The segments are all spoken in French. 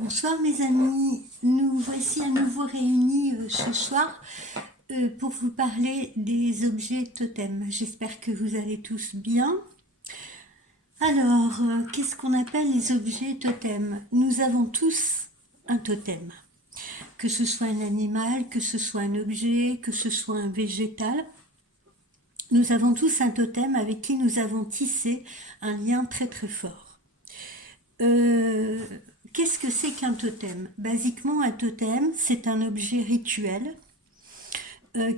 Bonsoir mes amis, nous voici à nouveau réunis ce soir pour vous parler des objets totems. J'espère que vous allez tous bien. Alors, qu'est-ce qu'on appelle les objets totems? Nous avons tous un totem, que ce soit un animal, que ce soit un objet, que ce soit un végétal. Nous avons tous un totem avec qui nous avons tissé un lien très très fort. Euh, Qu'est-ce que c'est qu'un totem? Basiquement, un totem, c'est un objet rituel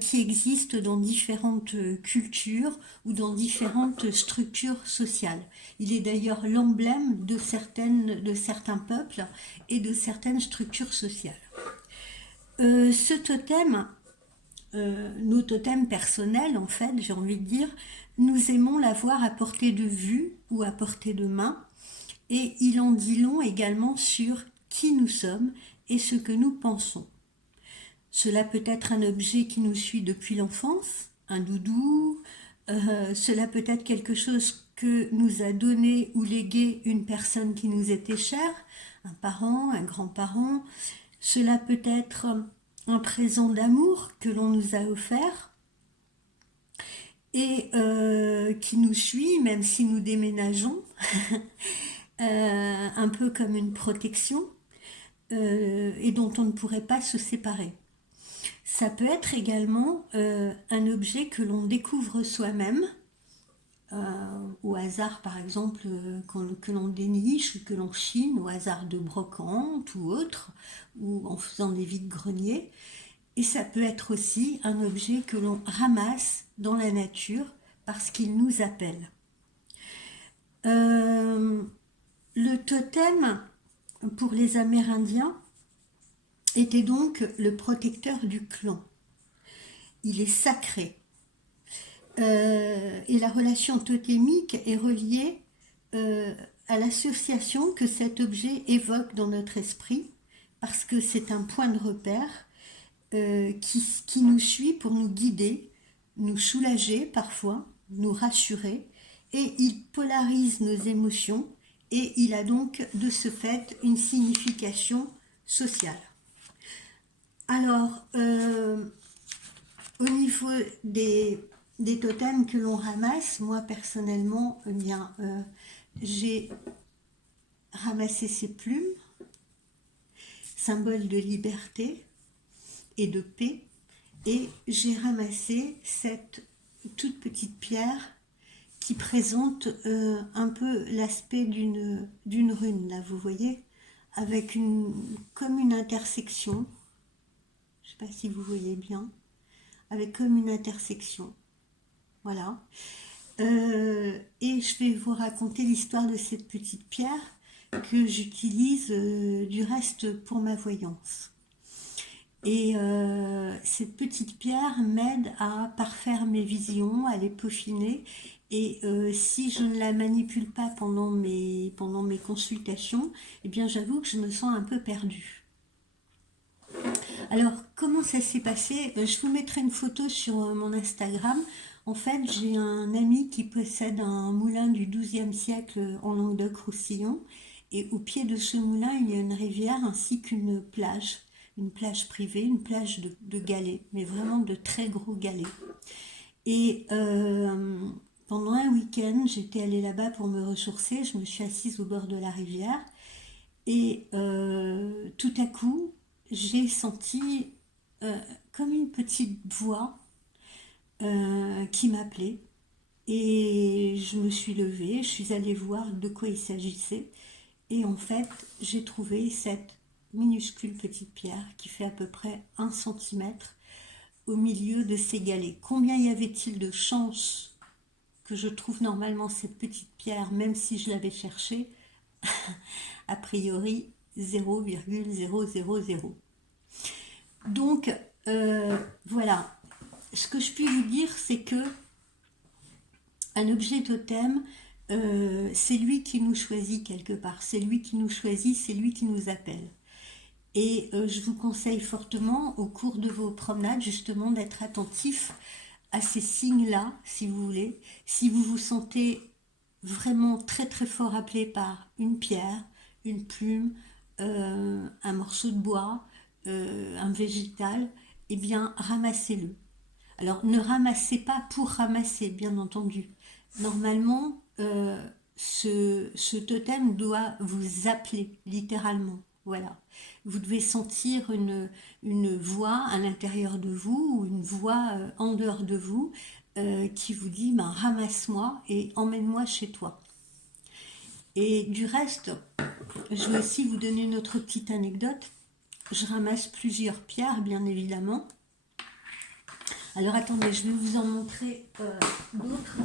qui existe dans différentes cultures ou dans différentes structures sociales. Il est d'ailleurs l'emblème de certains peuples et de certaines structures sociales. Ce totem, nos totems personnels, en fait, j'ai envie de dire, nous aimons l'avoir à portée de vue ou à portée de main, et il en dit long également sur qui nous sommes et ce que nous pensons. Cela peut être un objet qui nous suit depuis l'enfance, un doudou, cela peut être quelque chose que nous a donné ou légué une personne qui nous était chère, un parent, un grand-parent, cela peut être un présent d'amour que l'on nous a offert et qui nous suit même si nous déménageons, un peu comme une protection et dont on ne pourrait pas se séparer. Ça peut être également un objet que l'on découvre soi-même, au hasard par exemple que l'on déniche ou que l'on chine au hasard de brocante ou autre, ou en faisant des vides-greniers. Et ça peut être aussi un objet que l'on ramasse dans la nature parce qu'il nous appelle. Le totem, pour les Amérindiens, était donc le protecteur du clan. Il est sacré. Et la relation totémique est reliée à l'association que cet objet évoque dans notre esprit, parce que c'est un point de repère qui nous suit pour nous guider, nous soulager parfois, nous rassurer, et il polarise nos émotions, et il a donc de ce fait une signification sociale. Alors, au niveau des totems que l'on ramasse, moi personnellement, eh bien, j'ai ramassé ces plumes, symbole de liberté et de paix, et j'ai ramassé cette toute petite pierre qui présente un peu l'aspect d'une rune, là, vous voyez, avec comme une intersection, je ne sais pas si vous voyez bien, avec comme une intersection. Voilà. Et je vais vous raconter l'histoire de cette petite pierre que j'utilise du reste pour ma voyance. Et cette petite pierre m'aide à parfaire mes visions, à les peaufiner. Et si je ne la manipule pas pendant mes consultations, eh bien j'avoue que je me sens un peu perdue. Alors, comment ça s'est passé? Je vous mettrai une photo sur mon Instagram. En fait, j'ai un ami qui possède un moulin du XIIe siècle en Languedoc-Roussillon. Et au pied de ce moulin, il y a une rivière ainsi qu'une plage privée, une plage de galets, mais vraiment de très gros galets. Et pendant un week-end, j'étais allée là-bas pour me ressourcer. Je me suis assise au bord de la rivière. Et tout à coup, j'ai senti comme une petite voix qui m'appelait. Et je me suis levée, je suis allée voir de quoi il s'agissait. Et en fait, j'ai trouvé cette minuscule petite pierre qui fait à peu près 1 centimètre au milieu de ces galets. Combien y avait-il de chances que je trouve normalement cette petite pierre, même si je l'avais cherchée? A priori 0,000. Donc voilà, ce que je puis vous dire, c'est que un objet totem, c'est lui qui nous choisit quelque part, c'est lui qui nous choisit, c'est lui qui nous appelle. Et je vous conseille fortement au cours de vos promenades justement d'être attentif à ces signes-là, si vous voulez. Si vous vous sentez vraiment très très fort appelé par une pierre, une plume, un morceau de bois, un végétal, eh bien ramassez-le. Alors ne ramassez pas pour ramasser, bien entendu. Normalement, ce totem doit vous appeler, littéralement. Voilà. Vous devez sentir une voix à l'intérieur de vous, ou une voix en dehors de vous, qui vous dit ben, ramasse-moi et emmène-moi chez toi. Et du reste, je vais aussi vous donner une autre petite anecdote. Je ramasse plusieurs pierres, bien évidemment. Alors attendez, je vais vous en montrer d'autres.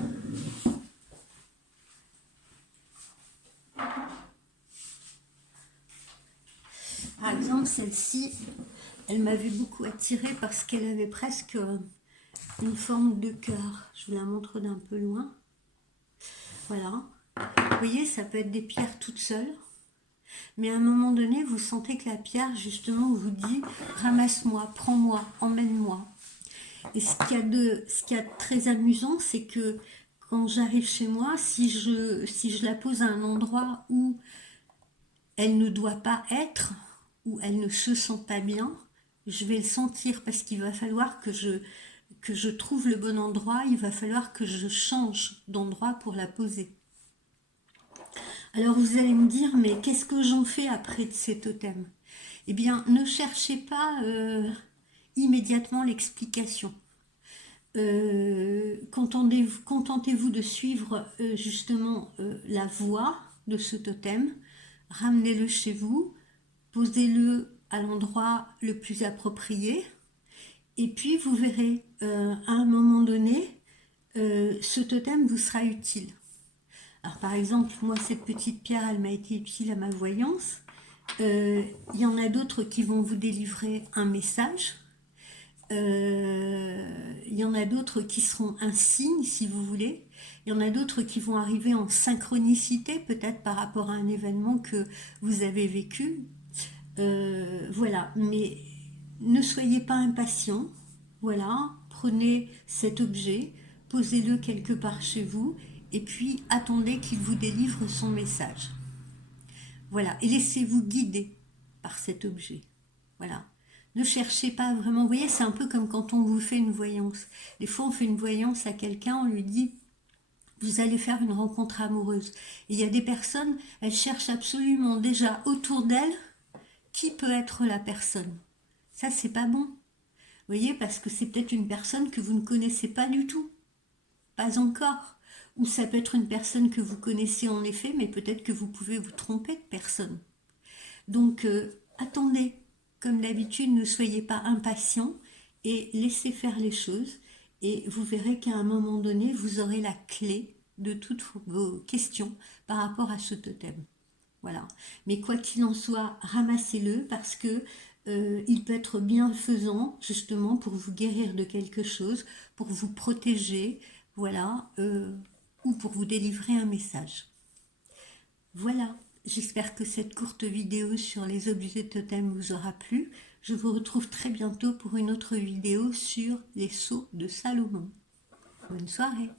Par exemple, celle-ci, elle m'avait beaucoup attirée parce qu'elle avait presque une forme de cœur. Je vous la montre d'un peu loin. Voilà. Vous voyez, ça peut être des pierres toutes seules. Mais à un moment donné, vous sentez que la pierre, justement, vous dit « ramasse-moi, prends-moi, emmène-moi ». Et ce qu'il y a de très amusant, c'est que quand j'arrive chez moi, si je la pose à un endroit où elle ne doit pas être, où elle ne se sent pas bien, je vais le sentir parce qu'il va falloir que je trouve le bon endroit, il va falloir que je change d'endroit pour la poser. Alors vous allez me dire, mais qu'est-ce que j'en fais après de ces totems? Eh bien, ne cherchez pas immédiatement l'explication. Contentez-vous de suivre justement la voie de ce totem, ramenez-le chez vous, posez-le à l'endroit le plus approprié, et puis vous verrez, à un moment donné, ce totem vous sera utile. Alors par exemple, moi cette petite pierre, elle m'a été utile à ma voyance. Il y en a d'autres qui vont vous délivrer un message. Il y en a d'autres qui seront un signe, si vous voulez. Il y en a d'autres qui vont arriver en synchronicité, peut-être par rapport à un événement que vous avez vécu. Voilà, mais ne soyez pas impatient. Voilà, prenez cet objet, posez-le quelque part chez vous, et puis attendez qu'il vous délivre son message. Voilà, et laissez-vous guider par cet objet. Voilà. Ne cherchez pas vraiment. Vous voyez, c'est un peu comme quand on vous fait une voyance. Des fois, on fait une voyance à quelqu'un, on lui dit vous allez faire une rencontre amoureuse. Et il y a des personnes, elles cherchent absolument déjà autour d'elles qui peut être la personne. Ça, c'est pas bon. Vous voyez, parce que c'est peut-être une personne que vous ne connaissez pas du tout. Pas encore. Ou ça peut être une personne que vous connaissez en effet, mais peut-être que vous pouvez vous tromper de personne. Donc, attendez. Comme d'habitude, ne soyez pas impatient et laissez faire les choses. Et vous verrez qu'à un moment donné, vous aurez la clé de toutes vos questions par rapport à ce totem. Voilà. Mais quoi qu'il en soit, ramassez-le parce que il peut être bienfaisant justement pour vous guérir de quelque chose, pour vous protéger, voilà, ou pour vous délivrer un message. Voilà. J'espère que cette courte vidéo sur les objets totems vous aura plu. Je vous retrouve très bientôt pour une autre vidéo sur les sceaux de Salomon. Bonne soirée.